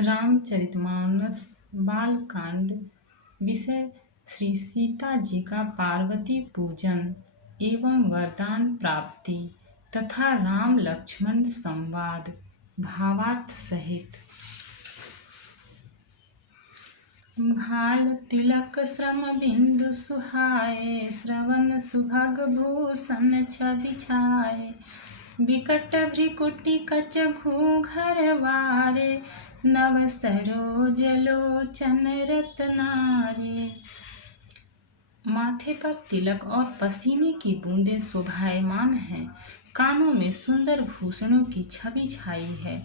रामचरितमानस बालकांड। विषय श्री सीता जी का पार्वती पूजन एवं वरदान प्राप्ति तथा राम लक्ष्मण संवाद भावार्थ सहित। भाल तिलक श्रम बिंदु सुहाए, श्रवण सुभग भूषण छवि छाए। बिकट भ्रिकुटी कच घूंघर वारे, नव सरोज लोचन रत्नारे। माथे पर तिलक और पसीने की बूंदें शोभायमान हैं। कानों में सुंदर भूषणों की छवि छाई है।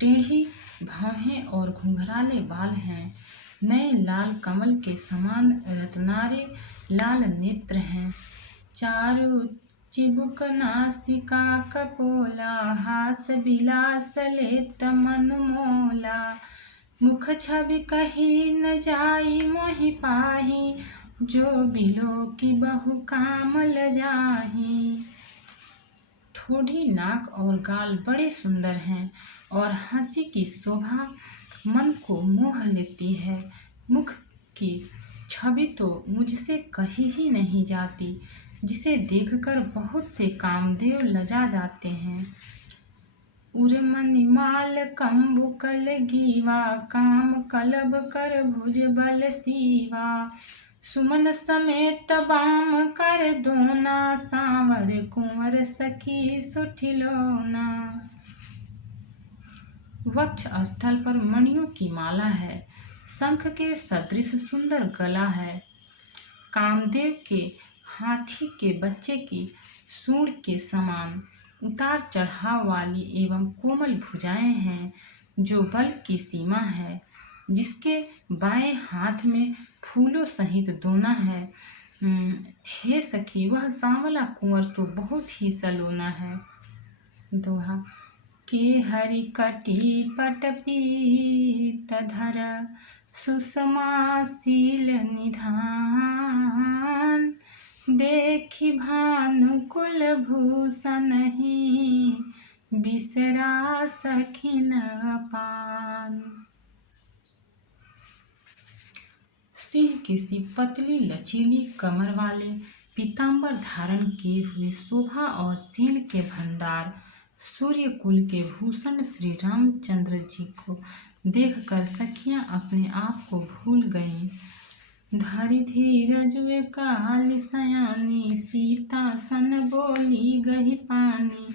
टेढ़ी भौहें और घुंघराले बाल हैं। नए लाल कमल के समान रत्नारे लाल नेत्र हैं। चारु चिबुक नासिका कपोला, हास विलास लेत मन मोला। मुख छवि कही न जाई मोहि पाही, जो बिलो की बहु काम लजाही। ठोड़ी नाक और गाल बड़े सुंदर हैं और हंसी की शोभा मन को मोह लेती है। मुख की छवि तो मुझसे कही ही नहीं जाती, जिसे देखकर बहुत से कामदेव लजा जाते हैं। उर्मनिमाल कंबुकल गीवा, काम कलब कर भुज बल सीवा। सुमन समेत बाम कर दोना, सांवर कुंवर सखी सुठिलोना। वक्ष स्थल पर मणियों की माला है। शंख के सदृश सुंदर गला है। कामदेव के हाथी के बच्चे की सूंड के समान उतार चढ़ाव वाली एवं कोमल भुजाएं हैं, जो बल की सीमा है। जिसके बाएं हाथ में फूलों सहित दोना है। हे सखी, वह सांवला कुंवर तो बहुत ही सलोना है। दोहा। के हरि कटी पट पीत धर, सुषमा शील निधान। देखी भानुकुल भूषण, बिसरा सखिन अपान। सिंह किसी पतली लचीली कमर वाले पीताम्बर धारण किए हुए शोभा और शील के भंडार सूर्य कुल के भूषण श्री रामचंद्र जी को देखकर सखियां अपने आप को भूल गईं। धरि धीरज वे काल सयानी, सीता सन बोली गही पानी।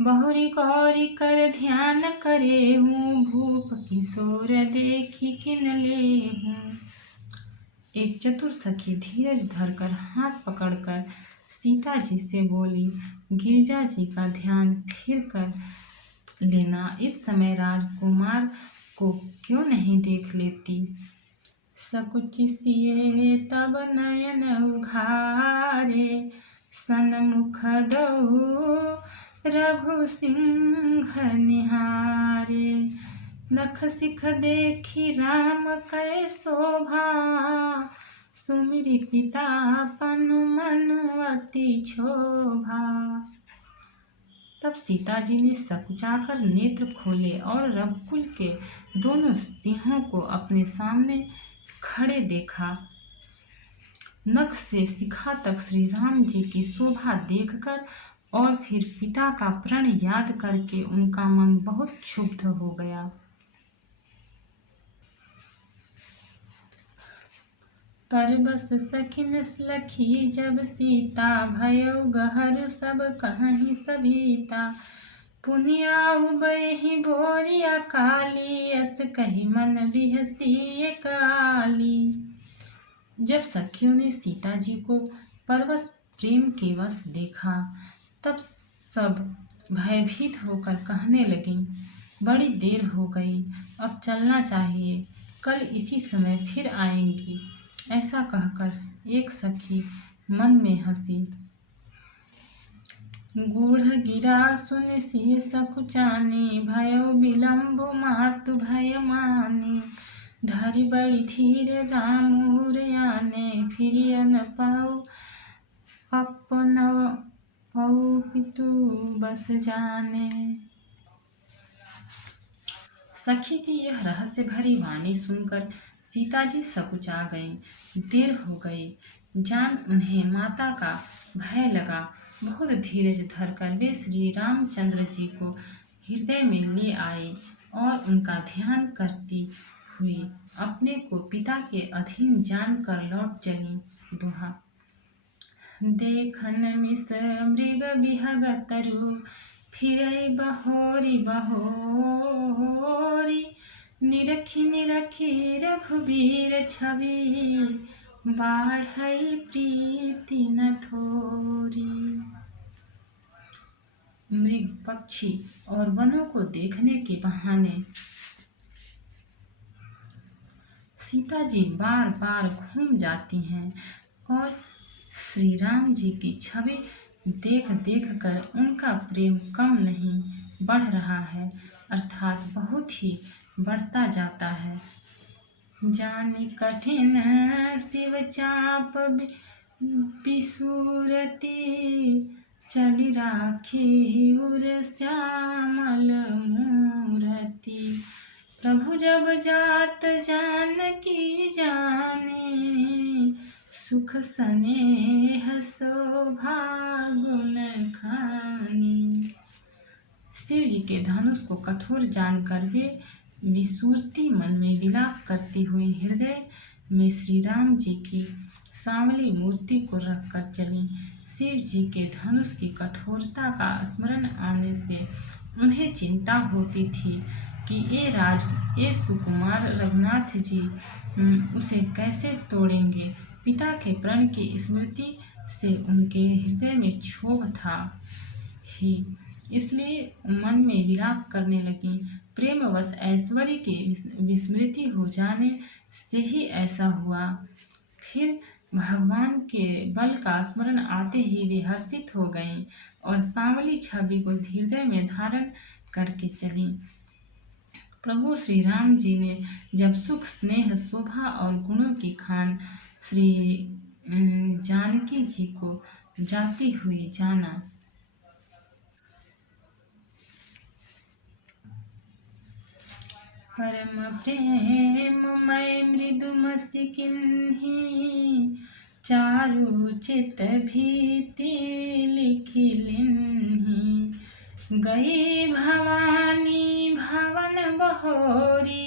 बहुरी गौरी कर ध्यान करे हूँ, भूप किशोर देखी किन ले हूँ। एक चतुर सखी धीरज धरकर हाथ पकड़कर सीता जी से बोली, गिरजा जी का ध्यान फिर कर लेना, इस समय राजकुमार को क्यों नहीं देख लेती। सकुचि सिए तब नयन उघारे, सन्मुख दहु रघु सिंह निहारे। नख सिख देखी राम कै शोभा, सुमिरि पिता पनु मनु अति क्षोभा। तब सीता जी ने सकुचाकर नेत्र खोले और रघुकुल के दोनों सिंहों को अपने सामने खड़े देखा। नख से शिखा तक श्री राम जी की शोभा देखकर और फिर पिता का प्रण याद करके उनका मन बहुत क्षुब्ध हो गया। परबस सखिन लखी जब सीता, भयो गहरु सब कहीं सभीता। पुनियाउ बहि भोरिया काली, अस कही मन बिहसी काली। जब सखियों ने सीता जी को परवश प्रेम के वश देखा, तब सब भयभीत होकर कहने लगीं, बड़ी देर हो गई, अब चलना चाहिए, कल इसी समय फिर आएंगी। ऐसा कहकर एक सखी मन में हंसी। गूढ़ गिरा सुन सिय सकुचानी, भयो विलम्बु मातु भय मानी। धरि बड़ी धीर राम उर आने, फिरिय न पाऊ अपन पऊ पितु बस जाने। सखी की यह रहस्य भरी वाणी सुनकर सीता जी सकुचा गईं। देर हो गई जान उन्हें माता का भय लगा। बहुत धीरज धरकर वे श्री रामचंद्र जी को हृदय में ले आई और उनका ध्यान करती हुई अपने को पिता के अधीन जानकर लौट चली। दोहा। देखन मिस मृग बिहग तरु फिरई बहोरी बहोरी, निरखी निरखी रघुबीर छवि, बाढ़ई प्रीति न थोरी। मृग, पक्षी और वनों को देखने के बहाने सीता जी बार बार घूम जाती हैं और श्री राम जी की छवि देख देख कर उनका प्रेम कम नहीं बढ़ रहा है, अर्थात बहुत ही बढ़ता जाता है। जानी कठिन शिव चाप बिसुरती, चली राखी उर श्यामल मूरति। प्रभु जब जात जानकी जाने, सुख स्नेह शोभा गुण खानी। शिव जी के धनुष को कठोर जानकर वे विसूरती मन में विलाप करती हुई हृदय में श्री राम जी की सांवली मूर्ति को रखकर चली। शिव जी के धनुष की कठोरता का स्मरण आने से उन्हें चिंता होती थी कि ये सुकुमार रघुनाथ जी उसे कैसे तोड़ेंगे। पिता के प्रण की स्मृति से उनके हृदय में क्षोभ था ही, इसलिए मन में विलाप करने लगी। प्रेमवश ऐश्वर्य की विस्मृति हो जाने से ही ऐसा हुआ। फिर भगवान के बल का स्मरण आते ही वे हर्षित हो गईं और सांवली छवि को हृदय में धारण करके चलीं। प्रभु श्री राम जी ने जब सुख स्नेह शोभा और गुणों की खान श्री जानकी जी को जाती हुई जाना, परम प्रेम मय मृदु मसिकिन्हि, चारु चित भीति लिखिलिन्हि। गई भवानी भवन बहोरी,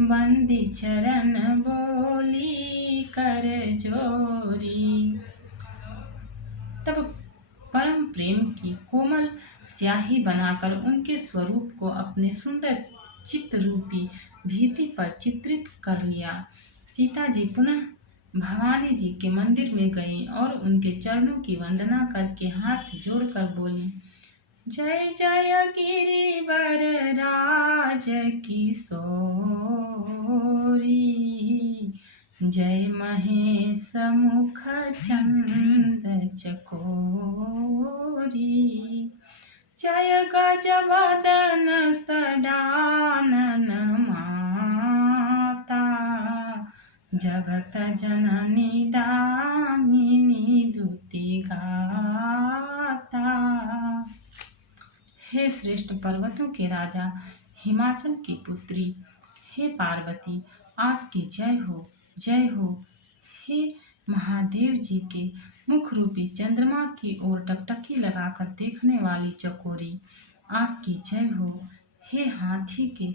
बंदी चरण बोली कर जोरी। तब परम प्रेम की कोमल स्याही बनाकर उनके स्वरूप को अपने सुंदर चित्त रूपी भीति पर चित्रित कर लिया। सीता जी पुनः भवानी जी के मंदिर में गईं और उनके चरणों की वंदना करके हाथ जोड़कर बोली, जय जय गिरिवर राज किशोरी, जय महेश मुख चंद चकोरी, जय गजवदन सडानन माता, जगत जननी दामिनी दुति गाता। हे श्रेष्ठ पर्वतों के राजा, हिमाचल की पुत्री, हे पार्वती, आपकी जय हो जय हो। हे महादेव जी के मुख रूपी चंद्रमा की ओर टकटकी लगाकर देखने वाली चकोरी, आपकी जय हो। हे हाथी के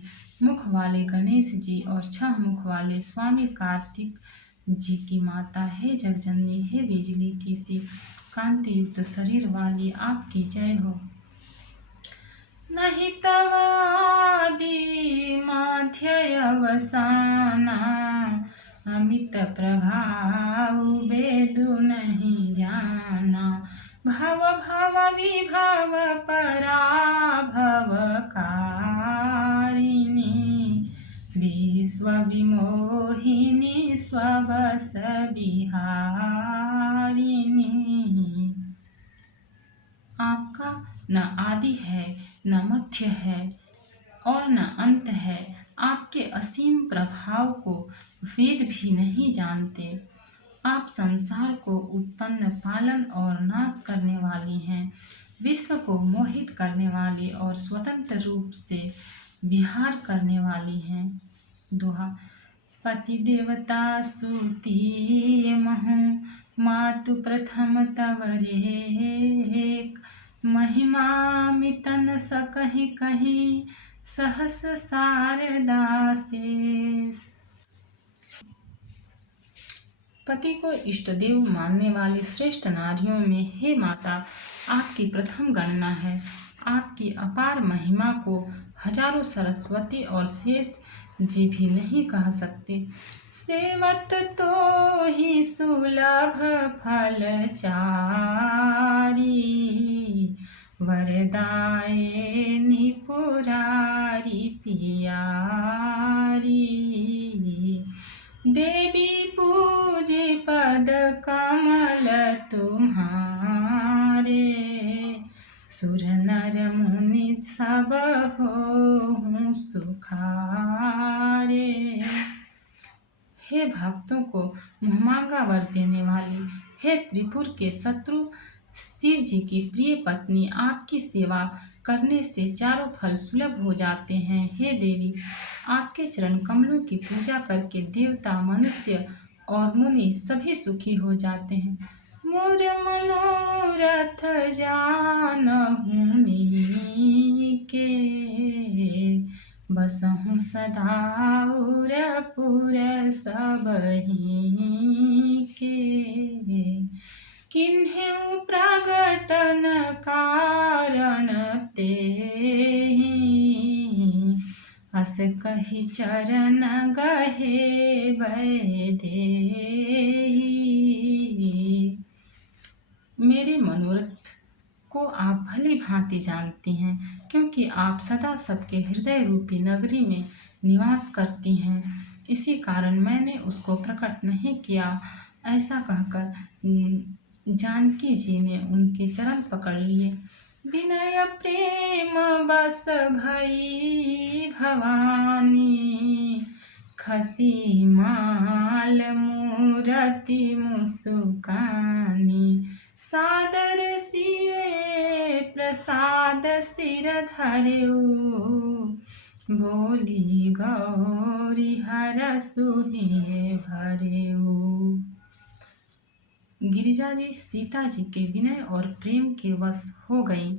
मुख वाले गणेश जी और 6 मुख वाले स्वामी कार्तिक जी की माता, हे जगजननी, हे बिजली की सी कांति युक्त शरीर वाली, आपकी जय हो। नहीं तव आदि माध्य अवसाना, अमित प्रभाव बेदु नहीं जाना। भव भव विभव पराभव कारिणी, विश्व विमोहिनी स्ववश विहारिणी। आपका न आदि है, न मध्य है और न अंत है। आपके असीम प्रभाव को वेद भी नहीं जानते। आप संसार को उत्पन्न, पालन और नाश करने वाली हैं, विश्व को मोहित करने वाली और स्वतंत्र रूप से विहार करने वाली हैं। दोहा। पति देवता सुती महु, मातु प्रथम तव रेख, महिमा मितन सकहि कहि, सहस शारदा शेष। पति को इष्ट देव मानने वाली श्रेष्ठ नारियों में हे माता, आपकी प्रथम गणना है। आपकी अपार महिमा को हजारों सरस्वती और शेष जी भी नहीं कह सकते। सेवत तो ही सुलभ फल चारी, वरदाये निपुरारी पियारी। देवी पूजी पद कमल तुम्हारे, सुर नर मुनि सब होहु सुखारे। हे भक्तों को मुहमांगा वर देने वाली, हे त्रिपुर के शत्रु शिव जी की प्रिय पत्नी, आपकी सेवा करने से चारों फल सुलभ हो जाते हैं। हे देवी, आपके चरण कमलों की पूजा करके देवता, मनुष्य और मुनि सभी सुखी हो जाते हैं। मोर मनोरथ जानहु नीके, बसहु सदा उरपुर सबहि के। किन्हेउ प्रगटन कारण तेहि, अस कहि चरण गहे वैदेही। मेरे मनोरथ को आप भली भांति जानती हैं, क्योंकि आप सदा सबके हृदय रूपी नगरी में निवास करती हैं। इसी कारण मैंने उसको प्रकट नहीं किया। ऐसा कहकर जानकी जी ने उनके चरण पकड़ लिए। विनय प्रेम बस भई भवानी, खसी माल मूरति मुसुकानी। सादर सिए प्रसाद सिर धरेऊ, बोली गौरी हरसु हिये भरेऊ। गिरिजा जी सीता जी के विनय और प्रेम के वश हो गईं।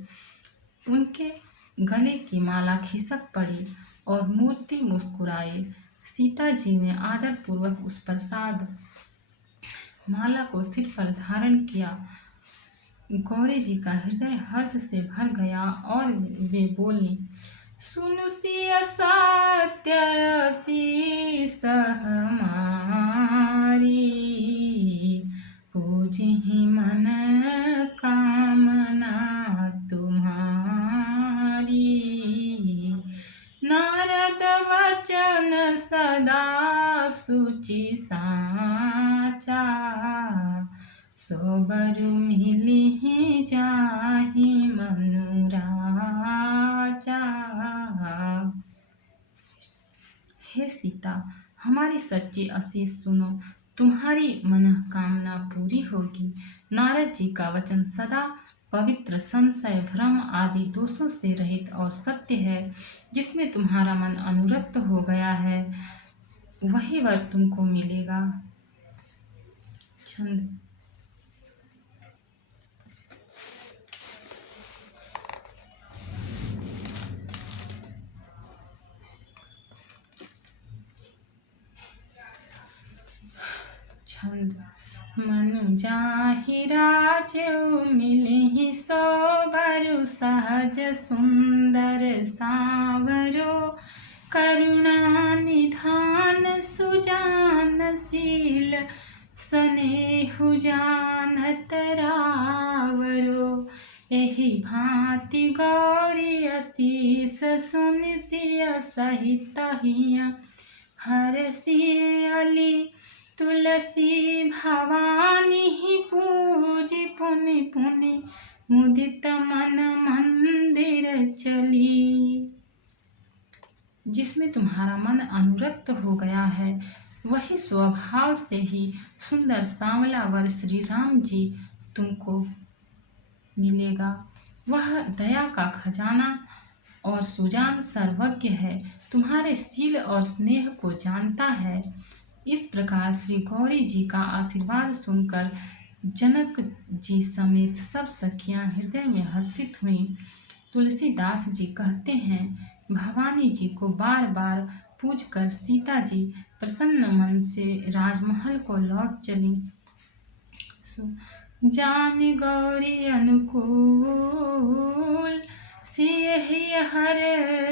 उनके गले की माला खिसक पड़ी और मूर्ति मुस्कुराए। सीता जी ने आदर पूर्वक उस प्रसाद माला को सिर पर धारण किया। गौरी जी का हृदय हर्ष से भर गया और वे बोली, सुनु सिय सत्य शीस हमारी, पूजिहि मन कामना तुम्हारी। नारद वचन सदा सुचि साचा, सोबरु मिलिहि जाहि मनुराचा। हे सीता, हमारी सच्ची आशीष सुनो, तुम्हारी मनोकामना पूरी होगी। नारद जी का वचन सदा पवित्र, संशय, भ्रम आदि दोषों से रहित और सत्य है। जिसमें तुम्हारा मन अनुरक्त हो गया है, वही वर तुमको मिलेगा। छंद। मनु जाहि राजउ मिलिहि सोबरु, सहज सुंदर सावरो, करुणा निधान सुजानशील, स्नेहु जानत रावरो। एहि भांति गौरी असीस सुनि सिय सहित हिया, हरसियली तुलसी भवानी ही पूजी पुनि पुनि, मुदित मन मंदिर चली। जिसमें तुम्हारा मन अनुरक्त हो गया है, वही स्वभाव से ही सुंदर सांवला वर श्री राम जी तुमको मिलेगा। वह दया का खजाना और सुजान सर्वज्ञ है, तुम्हारे शील और स्नेह को जानता है। इस प्रकार श्री गौरी जी का आशीर्वाद सुनकर जनक जी समेत सब सखियां हृदय में हर्षित हुईं। तुलसीदास जी कहते हैं, भवानी जी को बार बार पूजकर सीता जी प्रसन्न मन से राजमहल को लौट चली। जान गौरी अनुकूल, सियहि हर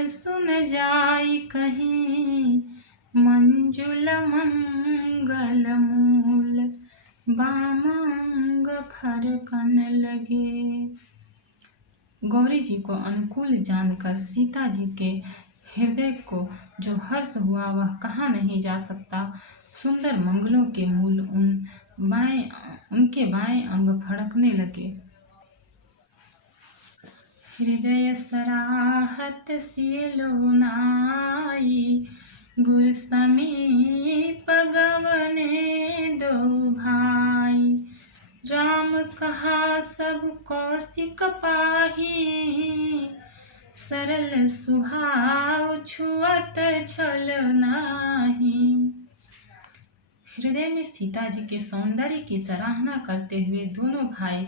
सुन जाई कहीं, मंजुल मंगल मूल, बामंग फरकन लगे। गौरी जी को अनुकूल जानकर सीता जी के हृदय को जो हर्ष हुआ वह कहा नहीं जा सकता। सुंदर मंगलों के मूल उनके बाएं अंग फड़कने लगे। हृदय सराहत सिलोनाई, गुर समीप गवने दो भाई, राम कहा सब कौशिक पाही, सरल स्वभाव छुअत छल नाही। हृदय में सीता जी के सौंदर्य की सराहना करते हुए दोनों भाई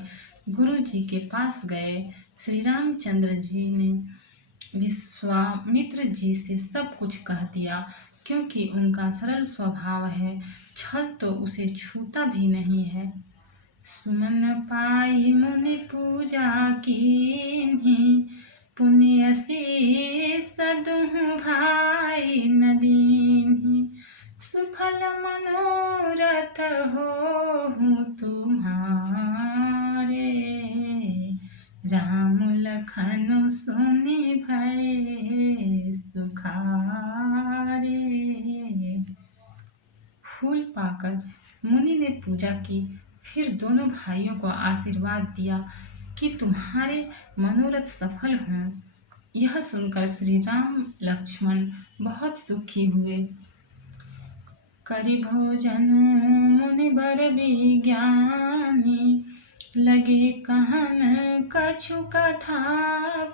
गुरु जी के पास गए। श्री रामचंद्र जी ने विश्वामित्र जी से सब कुछ कह दिया, क्योंकि उनका सरल स्वभाव है, छल तो उसे छूता भी नहीं है। सुमन पाई मुनि पूजा कीन्ही, पुण्य शेष दुहु भाई न दीन्ही, सुफल मनोरथ होहु तुम्हारे, राम लखन सोनि भय सुखारे। फूल पाकर मुनि ने पूजा की, फिर दोनों भाइयों को आशीर्वाद दिया कि तुम्हारे मनोरथ सफल हों। यह सुनकर श्री राम लक्ष्मण बहुत सुखी हुए। करि भोजन मुनि बर विज्ञानी, लगे कहन कछु कथा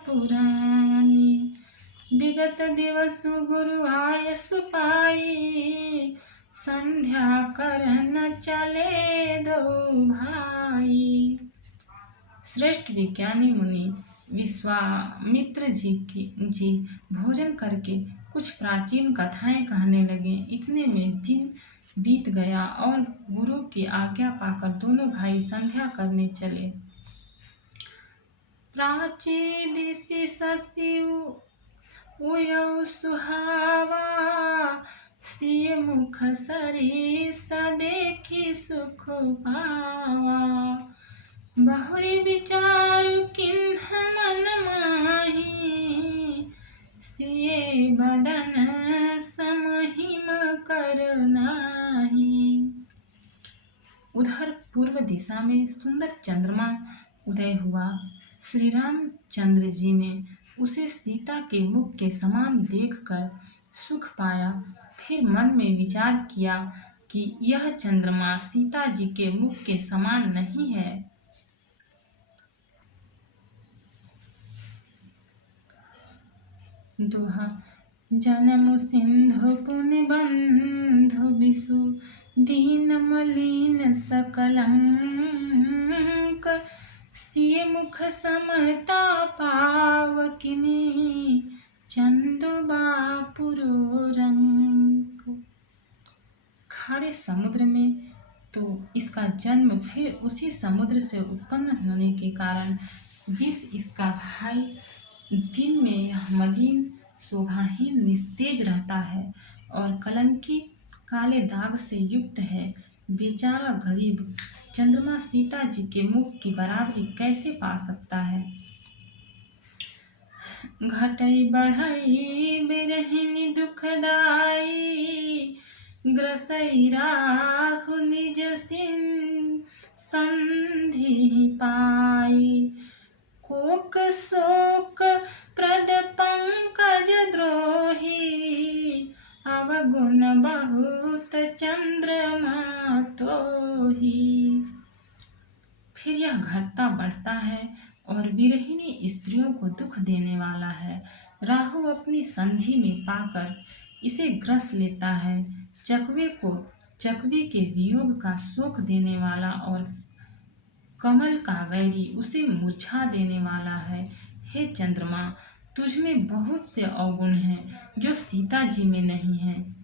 पुरानी, विगत दिवस गुरु आयसु पाई, संध्या करन चले दो भाई। श्रेष्ठ विज्ञानी मुनि विश्वामित्र जी भोजन करके कुछ प्राचीन कथाएं कहने लगे। इतने में दिन बीत गया और गुरु की आज्ञा पाकर दोनों भाई संध्या करने चले। प्राची दिशि शशि उयउ सुहावा, सिय मुख सरिस देखि सुख पावा, बहुरी विचारु किन्ह मन माही, सिय बदन समहिम कर नाही। उधर पूर्व दिशा में सुंदर चंद्रमा उदय हुआ। श्री रामचंद्र जी ने उसे सीता के मुख के समान देखकर सुख पाया। फिर मन में विचार किया कि यह चंद्रमा सीता जी के मुख के समान नहीं है। दोहा जन्म सिंधु पुनि बंधु बिसु, दीन मलिन सकलंक, सिय मुख समता पावकिनी, चंदु बापुरो रंक। खारे समुद्र में तो इसका जन्म फिर उसी समुद्र से उत्पन्न होने के कारण विष इसका भाई, दिन में यह मलिन शोभाहीन निस्तेज रहता है और कलंकी काले दाग से युक्त है। बेचारा गरीब चंद्रमा सीता जी के मुख की बराबरी कैसे पा सकता है। घटई बढ़ई बिरहिनी दुखदाई, ग्रसई राहु निज संधि पाई, कोक शोक प्रद पंकज द्रोही, अवगुण बहुत चंद्रमा तोही। फिर यह घटता बढ़ता है और विरहिणी स्त्रियों को दुख देने वाला है। राहु अपनी संधि में पाकर इसे ग्रस लेता है। चकवे के वियोग का शोक देने वाला और कमल का वैरी उसे मुरझा देने वाला है। हे चंद्रमा, तुझमें बहुत से अवगुण हैं जो सीता जी में नहीं हैं।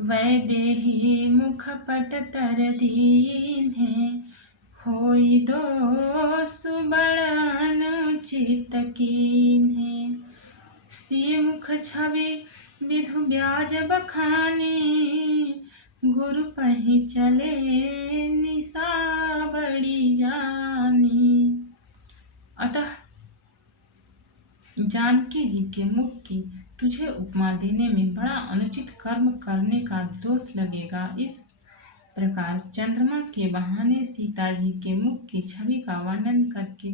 वैदेही मुख पट तर दीन है, होई दोष बड़ अनुचित कीन्हे। श्रीमुख छवि विधु ब्याज बखानी, गुरु पहि चले निशा बड़ी जानी। अतः जानकी जी के मुख की तुझे उपमा देने में बड़ा अनुचित कर्म करने का दोष लगेगा। इस प्रकार चंद्रमा के बहाने सीता जी के मुख की छवि का वर्णन करके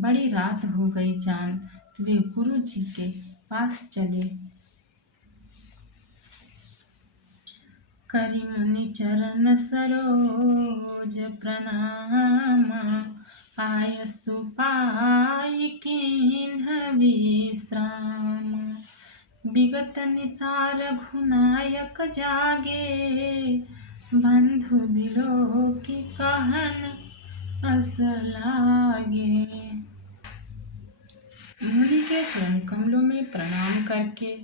बड़ी रात हो गई जान वे गुरु जी के पास चले। करि मुनि चरण सरोज प्रणाम, आयसु पाई किन्ह विश्राम। विगत निशा रघुनायक जागे, बंधु बिलोकी कहन अस लागे। मुनि के चरण कमलों में प्रणाम करके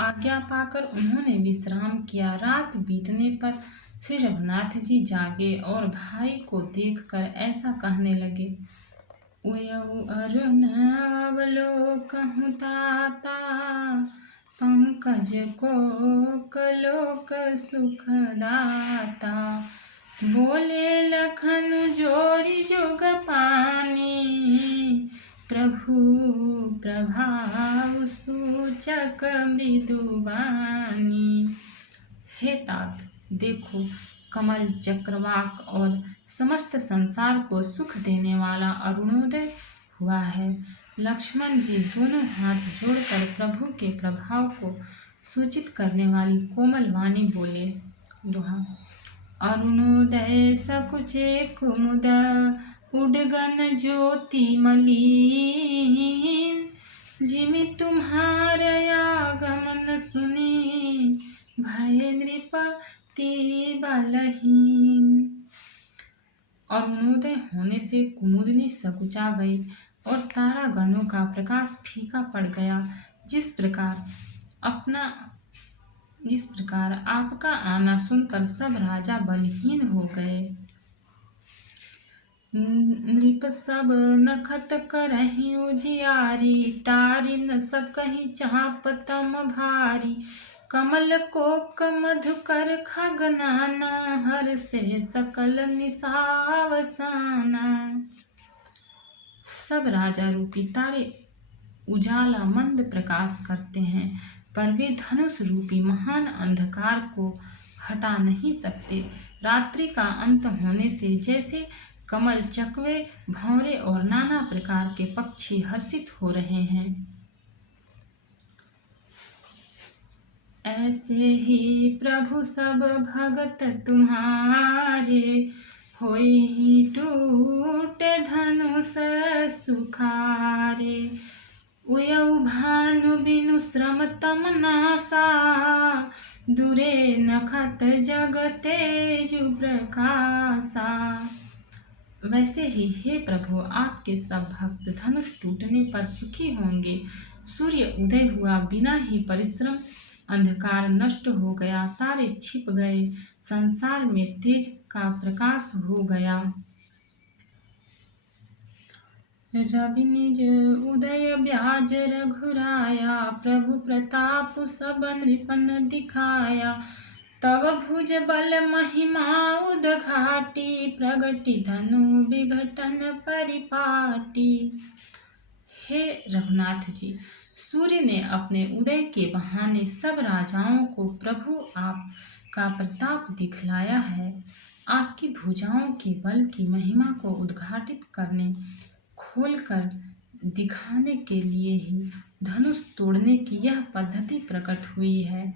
आज्ञा पाकर उन्होंने विश्राम किया। रात बीतने पर श्री रघुनाथ जी जागे और भाई को देखकर ऐसा कहने लगे। उयऊ अरुण अवलोकहु ताता, पंकज को कलोक सुखदाता। बोले लखन जोरी जुग पानी, प्रभु प्रभाव सूचक मृदुबानी। हे तात, देखो कमल चक्रवाक और समस्त संसार को सुख देने वाला अरुणोदय हुआ है। लक्ष्मण जी दोनों हाथ जोड़कर प्रभु के प्रभाव को सूचित करने वाली कोमल वाणी बोले। दोहा। अरुणोदय सकुचे कुमुद, उडगन ज्योति मलिन। जिमि तुम्हार आगमन सुनी, भय नृपति बलहीन। अरुणोदय होने से कुमुदनी सकुचा गई और तारागणों का प्रकाश फीका पड़ गया। जिस प्रकार आपका आना सुनकर सब राजा बलहीन हो गए। नृप सब नखत करहि उजियारी, टारि न सकहि चाप तम भारी। कमल कोक मधुकर खगनाना, हर से सकल निशावसाना। सब राजा रूपी तारे उजाला मंद प्रकाश करते हैं, पर वे धनुष रूपी महान अंधकार को हटा नहीं सकते। रात्रि का अंत होने से जैसे कमल, चकवे, भंवरे और नाना प्रकार के पक्षी हर्षित हो रहे हैं, ऐसे ही प्रभु सब भगत तुम्हारे, होई टूटे धनुष सुखारे। उयऊ भानु बिनु श्रम तम नासा, दुरे नखत जग तेजु प्रकाशा। वैसे ही हे प्रभु, आपके सब भक्त धनुष टूटने पर सुखी होंगे। सूर्य उदय हुआ, बिना ही परिश्रम अंधकार नष्ट हो गया, तारे छिप गए, संसार में तेज का प्रकाश हो गया। रवि निज उदय ब्याज रघुराया, प्रभु प्रताप सब नृपन दिखाया। तब भुज बल महिमा उदघाटी, प्रगति धनु विघटन परिपाटी। हे रघुनाथ जी, सूर्य ने अपने उदय के बहाने सब राजाओं को प्रभु आप का प्रताप दिखलाया है। आपकी भुजाओं के बल की महिमा को उद्घाटित करने, खोलकर दिखाने के लिए ही धनुष तोड़ने की यह पद्धति प्रकट हुई है।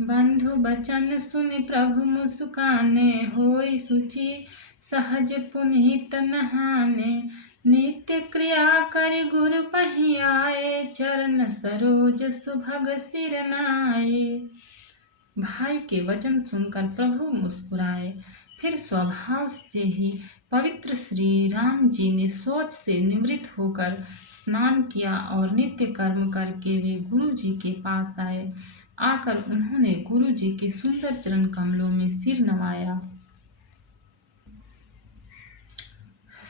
बंधु बचन सुनि प्रभु मुस्काने, होई सुचि सहज पुनीत नहाने। नित्य क्रिया कर गुर पहि आए, चरण सरोज सुभग सिर नाए। भाई के वचन सुनकर प्रभु मुस्कुराए। फिर स्वभाव से ही पवित्र श्री राम जी ने सोच से निवृत्त होकर स्नान किया और नित्य कर्म करके वे गुरु जी के पास आए। आकर उन्होंने गुरु जी के सुंदर चरण कमलों में सिर नवाया।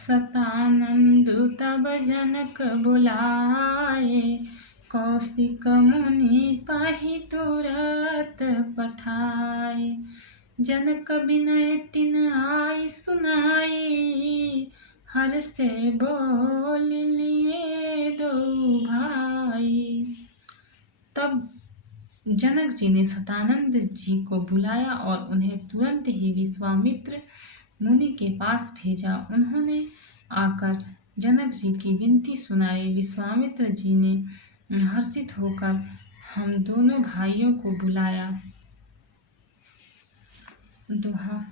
सतानंद तब जनक बुलाए, कौशिक मुनि पहि तुरत पठाए। जनक विनय तिन आई सुनाई, हर से बोल लिए दो भाई। तब जनक जी ने सतानंद जी को बुलाया और उन्हें तुरंत ही विश्वामित्र मुनि के पास भेजा। उन्होंने आकर जनक जी की विनती सुनाई। विश्वामित्र जी ने हर्षित होकर हम दोनों भाइयों को बुलाया। दोहा।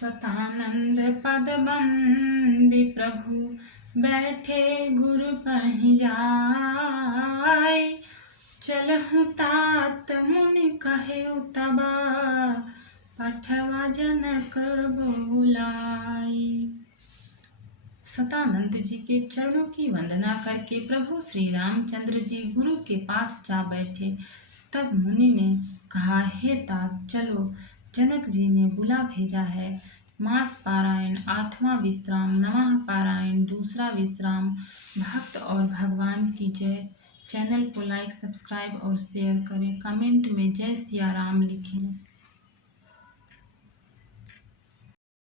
सतानंद पद बंदी प्रभु, बैठे गुरु पहि जाय। चलहु तात मुनि कहेउ तबा, पठवा जनक बोलाई। सतानंद जी के चरणों की वंदना करके प्रभु श्री रामचंद्र जी गुरु के पास जा बैठे। तब मुनि ने कहा, हे तात चलो, जनक जी ने बुला भेजा है। मास पारायण 8वां विश्राम, नवः पारायण 2रा विश्राम। भक्त और भगवान की जय। चैनल को लाइक, सब्सक्राइब और शेयर करें। कमेंट में जय सिया राम लिखें।